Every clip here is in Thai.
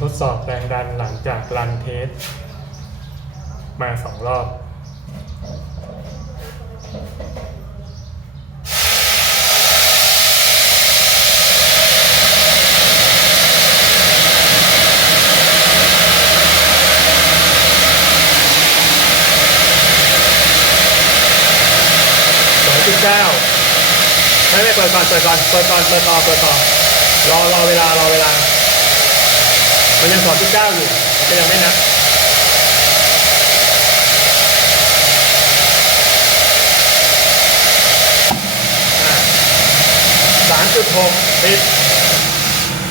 ทดสอบแรงดันหลังจากรันเทส มาสองรอบสองจุดเก้าไม่ไม่เปิดก่อนเปิดก่อนเปิดก่อนเปิดต่อเปิดต่อรอรอเวลารอเวลา มันยังสองจุดเก้าอยู่มันก็ยังไม่นับสามจุดหกปิด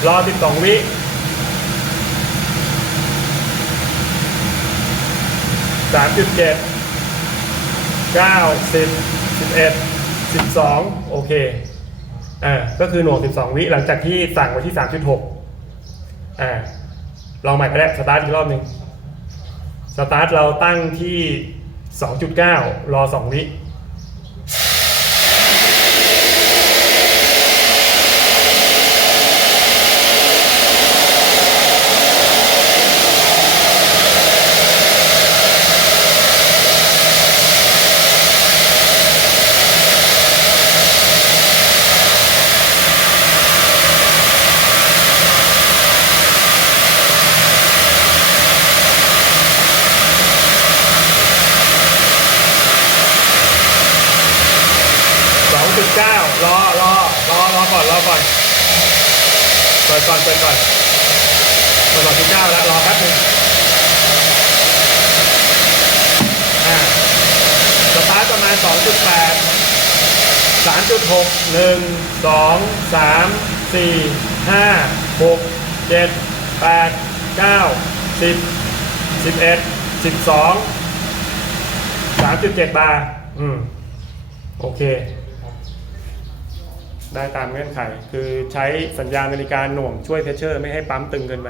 รอสิบสองวิสามจุดเจ็ดเก้าสิบสิบเอ็ดสิบสองโอเคอ่าก็คือหน่วงสิบสองวิหลังจากที่สั่งไว้ที่สามจุดหกอ่า ลองใหม่ก็ได้สตาร์ทอีกรอบหนึ่งสตาร์ทเราตั้งที่สองจุดเก้ารอสองวิ เก้ารอรอรอรอก่อนรอก่อนเปิดก่อนเปิดก่อนเปิดสองจุดเก้าแล้วรอแป๊บนึงอ่าสตาร์ทประมาณสองจุดแปดสามจุดหกหนึ่งสองสามสี่ห้าหกเจ็ดแปดเก้าสิบสิบเอ็ดสิบสองสามจุดเจ็ดบาร์อืม โอเค ได้ตามเงื่อนไข คือใช้สัญญาณนาฬิกาหน่วงช่วยเพชเชอร์ ไม่ให้ปั๊มตึงเกินไป